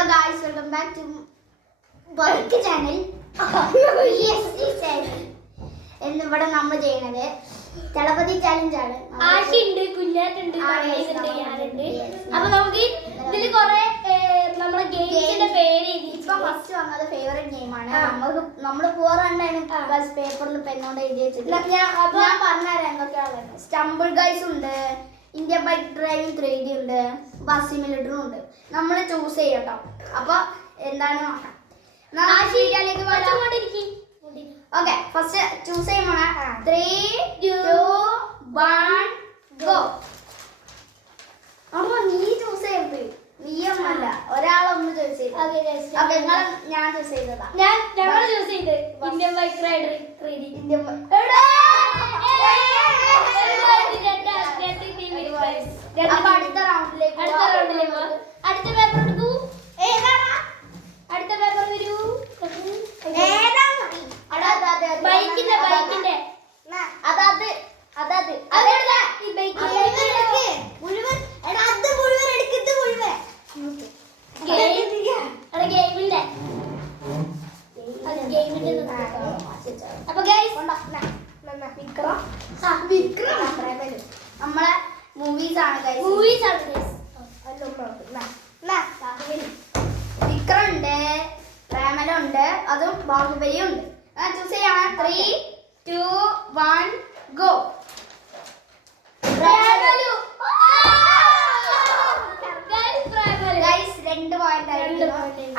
Hello guys, welcome back to bike channel. എന്നിവിടെ നമ്മൾ ചെയ്യുന്നത് തളപതി ചാലഞ്ച് ആണ്. ആശയുണ്ട്, കുഞ്ഞാറ്റുണ്ട്, ഞാനുണ്ട്. അപ്പൊ നമുക്ക് ഇതില് കൊറേ നമ്മളെ ഗെയിംസിന്റെ പേര് ഇപ്പൊ ഫസ്റ്റ് വന്നത് ഫേവറേറ്റ് ഗെയിം ആണ്. നമ്മള് പോറാണ്ടായിരുന്നു പേപ്പറിൽ പെന്നോണ്ട് എഴുതി വെച്ചത്. ഞാൻ പറഞ്ഞുതരാം എന്തൊക്കെയാണ്. സ്റ്റംബിൾ ഗൈസ് ഉണ്ട്, ഇന്ത്യ ബൈക്ക് ഡ്രൈവിംഗ് 3D ഉണ്ട്, ബസ് സിമുലേറ്ററും ഉണ്ട്. നമ്മൾ ചൂസ് ചെയ്യട്ടോ. അപ്പൊ എന്താണ് നോക്കാം. ഓക്കെ, ഫസ്റ്റ് ചൂസ് ചെയ്യുമ്പോൾ 3, 2, 1 ഗോ. അമ്മ നീ ചൂസ് ചെയ്യരുത്, നീയൊന്നല്ല, ഒരാളൊന്ന് ചൂസ് ചെയ്തു. ഞാൻ ചൂസ് ചെയ്തതാ. ഞങ്ങൾ ചൂസ് ചെയ്ത് Indian bike rider 3D. Indian അപ്പൊ അടുത്ത റൗണ്ടിലേക്ക് അടുത്ത പേപ്പർ എടുക്കൂ. അടുത്ത പേപ്പർ വരൂ. ബൈക്കിന്റെ അപ്പൊ നമ്മളെ മൂവീസ് ആണ്. വിക്രമുണ്ട്, പ്രേമലുണ്ട്, അതും ബാഹുബലിയും ഉണ്ട്. ചൂസ് ചെയ്യാണ്. 3, 2, 1 ഗോ. ഗൈസ് 2 പോയിന്റ് ആയിരുന്നു.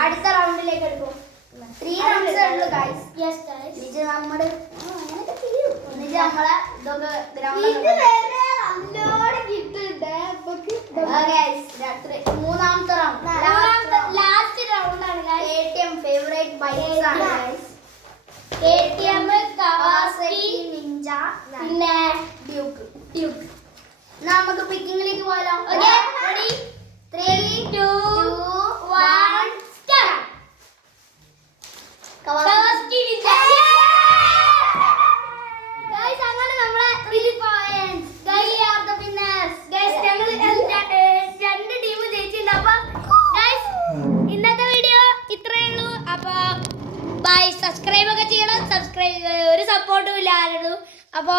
അടുത്ത റൗണ്ടിലേക്ക് എടുക്കും. 3 റൗണ്ട്സ് ഉള്ളൂ ഗൈസ്. നമ്മളെ ഇതൊക്കെ ഗ്രൗണ്ട് മൂന്നാമത്തെ റൗണ്ട്, ലാസ്റ്റ് റൗണ്ട് ആണ്. KTM ഫേവറേറ്റ് ബൈക്സ് ആണ് ഗൈസ്. KTM, കവാസാക്കി, നിഞ്ച, പിന്നെ ഡ്യൂക്ക്. നമുക്ക് പിക്കിങ്ങിലേക്ക് പോയാലോ? Okay, ready? 3, 2, 1 start. Kawasaki Ninja. Guys, അങ്ങനെ നമ്മളെ 3 points. They are the winners. Guys, ഞങ്ങൾ രണ്ട് ടീം ജയിച്ചിട്ടുണ്ട്. അപ്പൊ ഗയ്സ്, ഇന്നത്തെ വീഡിയോ ഇത്രയേ ഉള്ളൂ. അപ്പൊ ബൈ. സബ്സ്ക്രൈബ് ഒക്കെ ചെയ്യണം. ഒരു സപ്പോർട്ടും ഇല്ല ആരോടും. അപ്പൊ